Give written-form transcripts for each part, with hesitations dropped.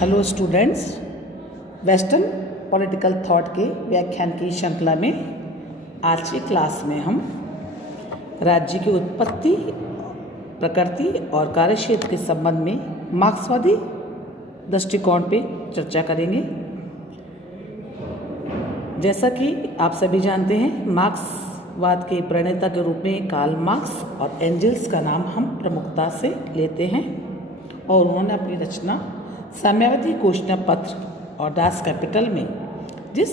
Hello students, western political thought के व्याख्यान की श्रृंखला में आज की क्लास में हम राज्य की उत्पत्ति, प्रकृति और कार्यक्षेत्र के संबंध में मार्क्सवादी दृष्टिकोण पे चर्चा करेंगे। जैसा कि आप सभी जानते हैं, मार्क्सवाद के प्रणेता के रूप में कार्ल मार्क्स और एंजल्स का नाम हम प्रमुखता से लेते हैं और उन्होंने अपनी रचना साम्यवादी घोषणा पत्र और डास कैपिटल में जिस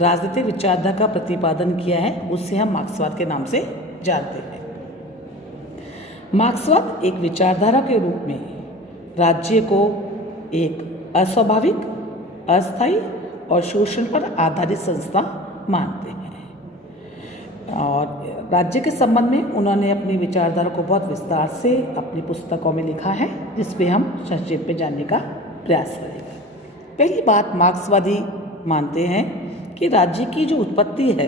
राजनीतिक विचारधारा का प्रतिपादन किया है उससे हम मार्क्सवाद के नाम से जानते हैं। मार्क्सवाद एक विचारधारा के रूप में राज्य को एक अस्वाभाविक, अस्थायी और शोषण पर आधारित संस्था मानते हैं और राज्य के संबंध में उन्होंने अपनी विचारधारा को बहुत विस्तार से अपनी पुस्तकों में लिखा है, जिस पे हम संक्षेप में जानने का प्रयास करेंगे। पहली बात, मार्क्सवादी मानते हैं कि राज्य की जो उत्पत्ति है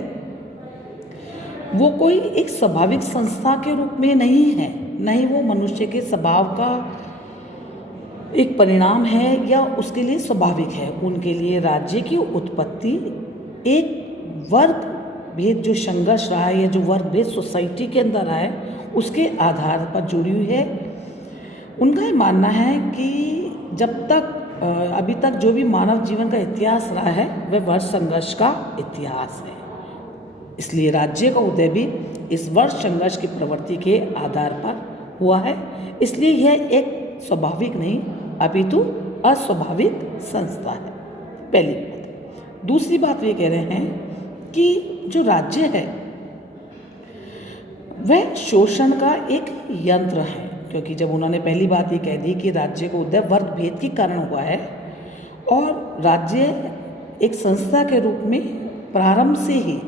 वो कोई एक स्वाभाविक संस्था के रूप में नहीं है, नहीं वो मनुष्य के स्वभाव का एक परिणाम है या उसके लिए स्वाभाविक है। उनके लिए राज्य की उत्पत्ति एक वर्ग भेद जो संघर्ष रहा है या जो वर्ग भेद सोसाइटी के अंदर रहा है उसके आधार पर जुड़ी हुई है। उनका ये मानना है कि जब तक अभी तक जो भी मानव जीवन का इतिहास रहा है वह वर्ग संघर्ष का इतिहास है, इसलिए राज्य का उदय भी इस वर्ग संघर्ष की प्रवृत्ति के आधार पर हुआ है। इसलिए यह एक स्वाभाविक नहीं अपितु अस्वाभाविक संस्था है, पहली बात। दूसरी बात वे कह रहे हैं कि जो राज्य है वह शोषण का एक यंत्र है, क्योंकि जब उन्होंने पहली बात ये कह दी कि राज्य को उदय वर्ग भेद के कारण हुआ है और राज्य एक संस्था के रूप में प्रारंभ से ही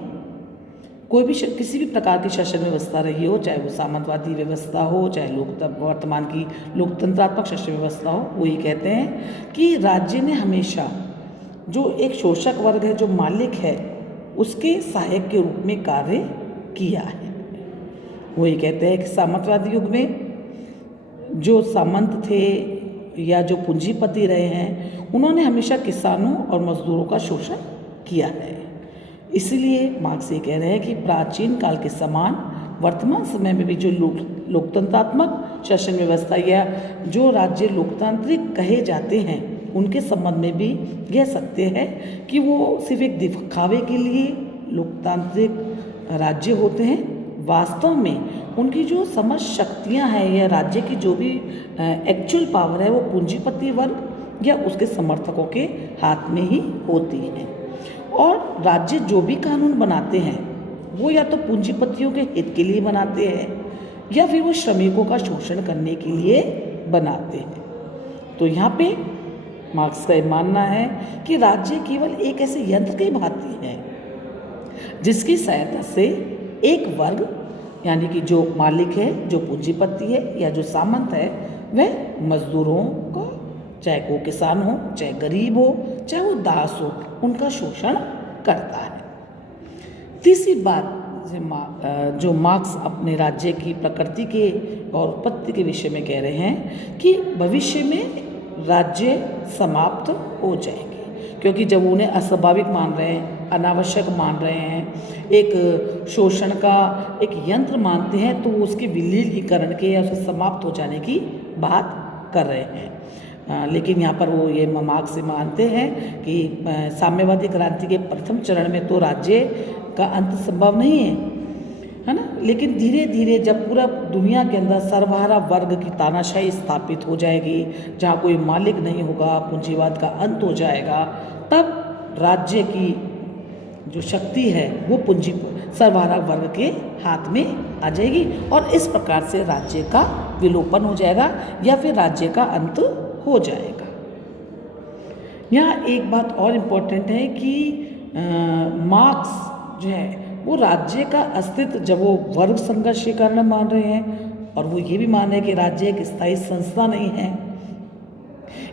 कोई भी किसी भी प्रकार की शासन व्यवस्था रही हो, चाहे वो सामंतवादी व्यवस्था हो, चाहे वर्तमान की लोकतंत्रात्मक शासन व्यवस्था हो, वो ये कहते हैं कि राज्य ने हमेशा जो एक शोषक वर्ग है, जो मालिक है, उसके सहायक के रूप में कार्य किया है। वो ये कहते हैं कि सामंतवादी युग में जो सामंत थे या जो पूंजीपति रहे हैं उन्होंने हमेशा किसानों और मजदूरों का शोषण किया है। इसलिए मार्क्स ये कह रहे हैं कि प्राचीन काल के समान वर्तमान समय में भी जो लोकतंत्रात्मक शासन व्यवस्था या जो राज्य लोकतांत्रिक कहे जाते हैं उनके संबंध में भी यह सत्य है कि वो सिर्फ एक दिखावे के लिए लोकतांत्रिक राज्य होते हैं। वास्तव में उनकी जो समझ शक्तियां हैं या राज्य की जो भी एक्चुअल पावर है वो पूंजीपति वर्ग या उसके समर्थकों के हाथ में ही होती है और राज्य जो भी कानून बनाते हैं वो या तो पूंजीपतियों के हित के लिए बनाते हैं या फिर वो श्रमिकों का शोषण करने के लिए बनाते हैं। तो यहाँ पे मार्क्स का मानना है कि राज्य केवल एक ऐसे यंत्र की भांति है जिसकी सहायता से एक वर्ग यानी कि जो मालिक है, जो पूंजीपति है या जो सामंत है, वह मजदूरों का, चाहे वो किसान हो, चाहे गरीब हो, चाहे वो दास हो, उनका शोषण करता है। तीसरी बात जो मार्क्स अपने राज्य की प्रकृति के और उत्पत्ति के विषय में कह रहे हैं कि भविष्य में राज्य समाप्त हो जाएंगे, क्योंकि जब उन्हें अस्वाभाविक मान रहे हैं, अनावश्यक मान रहे हैं, एक शोषण का एक यंत्र मानते हैं, तो उसके विलीनीकरण के या उसके समाप्त हो जाने की बात कर रहे हैं। लेकिन यहाँ पर वो ये मार्क्स से मानते हैं कि साम्यवादी क्रांति के प्रथम चरण में तो राज्य का अंत संभव नहीं है ना, लेकिन धीरे धीरे जब पूरा दुनिया के अंदर सर्वहारा वर्ग की तानाशाही स्थापित हो जाएगी, जहाँ कोई मालिक नहीं होगा, पूंजीवाद का अंत हो जाएगा, तब राज्य की जो शक्ति है वो पूंजी सर्वहारा वर्ग के हाथ में आ जाएगी और इस प्रकार से राज्य का विलोपन हो जाएगा या फिर राज्य का अंत हो जाएगा। यहाँ एक बात और इम्पोर्टेंट है कि मार्क्स जो है वो राज्य का अस्तित्व जब वो वर्ग संघर्ष के कारण मान रहे हैं और वो ये भी मान रहे हैं कि राज्य एक स्थायी संस्था नहीं है,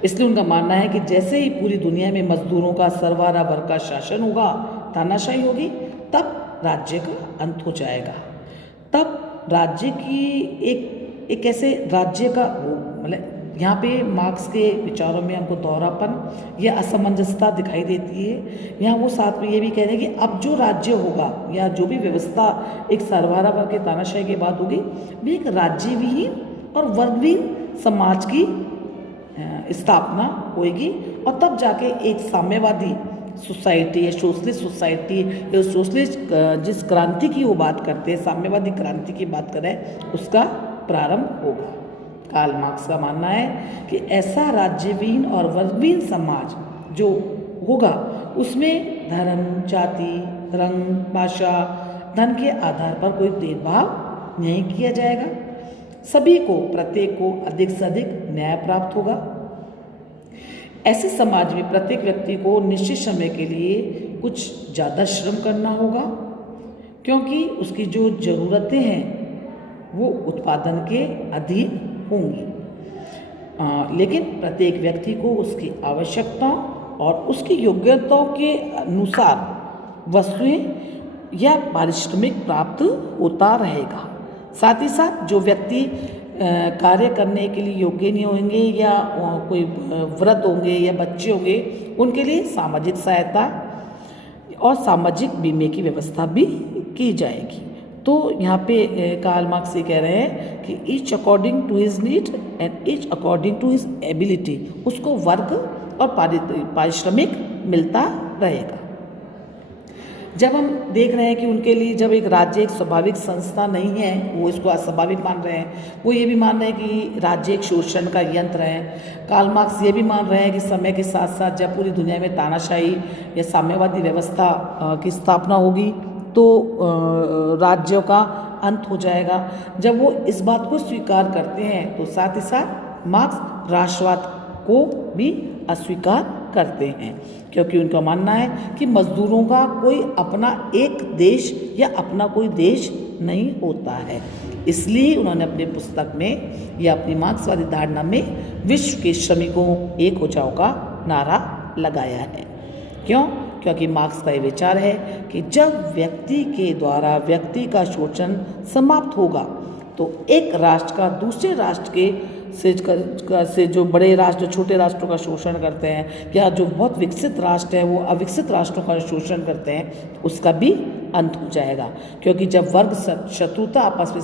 इसलिए उनका मानना है कि जैसे ही पूरी दुनिया में मजदूरों का सर्वहारा वर्ग का शासन होगा, तानाशाही होगी, तब राज्य का अंत हो जाएगा। तब राज्य की एक ऐसे राज्य का मतलब यहाँ पे मार्क्स के विचारों में हमको दोहरापन या असमंजसता दिखाई देती है। यहाँ वो साथ में ये भी कह रहे हैं कि अब जो राज्य होगा या जो भी व्यवस्था एक सरवारा वर्ग के तानाशाही के बाद होगी, भी एक राज्यविहीन और वर्गविहीन समाज की स्थापना होगी, और तब जाके एक साम्यवादी सोसाइटी या सोशलिस्ट सोसाइटी या सोशलिस्ट जिस क्रांति की वो बात करते हैं, साम्यवादी क्रांति की बात करें, उसका प्रारंभ होगा। कार्ल मार्क्स का मानना है कि ऐसा राज्यविहीन और वर्गविहीन समाज जो होगा उसमें धर्म, जाति, रंग, भाषा, धन के आधार पर कोई भेदभाव नहीं किया जाएगा। सभी को, प्रत्येक को अधिक से अधिक न्याय प्राप्त होगा। ऐसे समाज में प्रत्येक व्यक्ति को निश्चित समय के लिए कुछ ज़्यादा श्रम करना होगा, क्योंकि उसकी जो ज़रूरतें हैं वो उत्पादन के अधीन होंगी। लेकिन प्रत्येक व्यक्ति को उसकी आवश्यकताओं और उसकी योग्यताओं के अनुसार वस्तुएं या पारिश्रमिक प्राप्त होता रहेगा। साथ ही साथ जो व्यक्ति कार्य करने के लिए योग्य नहीं होंगे या कोई वृद्ध होंगे या बच्चे होंगे, उनके लिए सामाजिक सहायता और सामाजिक बीमे की व्यवस्था भी की जाएगी। तो यहाँ पे कार्ल मार्क्स ये कह रहे हैं कि each according to his need and each according to his ability, उसको वर्ग और पारिश्रमिक मिलता रहेगा। जब हम देख रहे हैं कि उनके लिए जब एक राज्य एक स्वाभाविक संस्था नहीं है, वो इसको अस्वाभाविक मान रहे हैं, वो ये भी मान रहे हैं कि राज्य एक शोषण का यंत्र है। कार्ल मार्क्स ये भी मान रहे हैं कि समय के साथ साथ जब पूरी दुनिया में तानाशाही या साम्यवादी व्यवस्था की स्थापना होगी तो राज्यों का अंत हो जाएगा। जब वो इस बात को स्वीकार करते हैं तो साथ ही साथ मार्क्स राष्ट्रवाद को भी अस्वीकार करते हैं, क्योंकि उनका मानना है कि मजदूरों का कोई अपना एक देश या अपना कोई देश नहीं होता है। इसलिए उन्होंने अपनी पुस्तक में या अपनी मार्क्सवादी धारणा में विश्व के श्रमिकों एक हो जाओ का नारा लगाया है। क्यों? क्योंकि मार्क्स का ये विचार है कि जब व्यक्ति के द्वारा व्यक्ति का शोषण समाप्त होगा तो एक राष्ट्र का दूसरे राष्ट्र के से जो बड़े राष्ट्र छोटे राष्ट्रों का शोषण करते हैं, या जो बहुत विकसित राष्ट्र है वो अविकसित राष्ट्रों का शोषण करते हैं, उसका भी अंत हो जाएगा। क्योंकि जब वर्ग शत्रुता आपस में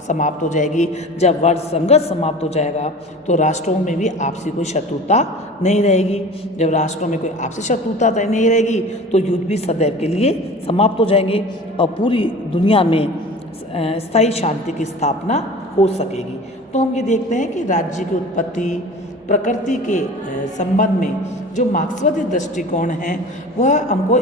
समाप्त हो जाएगी, जब वर्ग संघर्ष समाप्त हो जाएगा तो राष्ट्रों में भी आपसी कोई शत्रुता नहीं रहेगी। जब राष्ट्रों में कोई आपसी शत्रुता नहीं रहेगी तो युद्ध भी सदैव के लिए समाप्त हो जाएंगे और पूरी दुनिया में स्थायी शांति की स्थापना हो सकेगी। तो हम ये देखते हैं कि राज्य की उत्पत्ति प्रकृति के संबंध में जो मार्क्सवादी दृष्टिकोण है वह हमको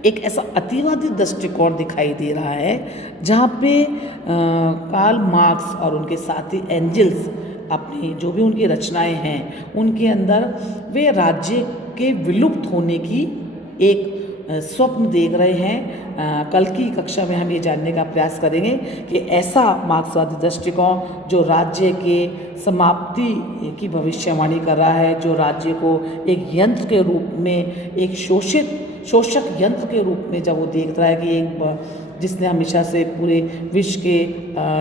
एक ऐसा अतिवादी दृष्टिकोण दिखाई दे रहा है, जहाँ पे कार्ल मार्क्स और उनके साथी एंजल्स अपनी जो भी उनकी रचनाएं हैं उनके अंदर वे राज्य के विलुप्त होने की एक स्वप्न देख रहे हैं। कल की कक्षा में हम ये जानने का प्रयास करेंगे कि ऐसा मार्क्सवादी दृष्टिकोण जो राज्य के समाप्ति की भविष्यवाणी कर रहा है, जो राज्य को एक यंत्र के रूप में, एक शोषक यंत्र के रूप में जब वो देख रहा है कि एक जिसने हमेशा से पूरे विश्व के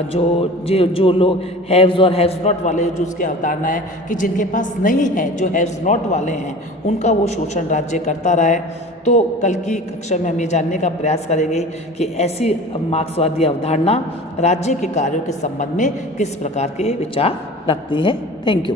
जो लोग हैव्स और हैव्स नॉट वाले, जो उसकी अवधारणा है कि जिनके पास नहीं है, जो हैव्स नॉट वाले हैं, उनका वो शोषण राज्य करता रहा है। तो कल की कक्षा में हम ये जानने का प्रयास करेंगे कि ऐसी मार्क्सवादी अवधारणा राज्य के कार्यों के संबंध में किस प्रकार के विचार रखती है। Thank you.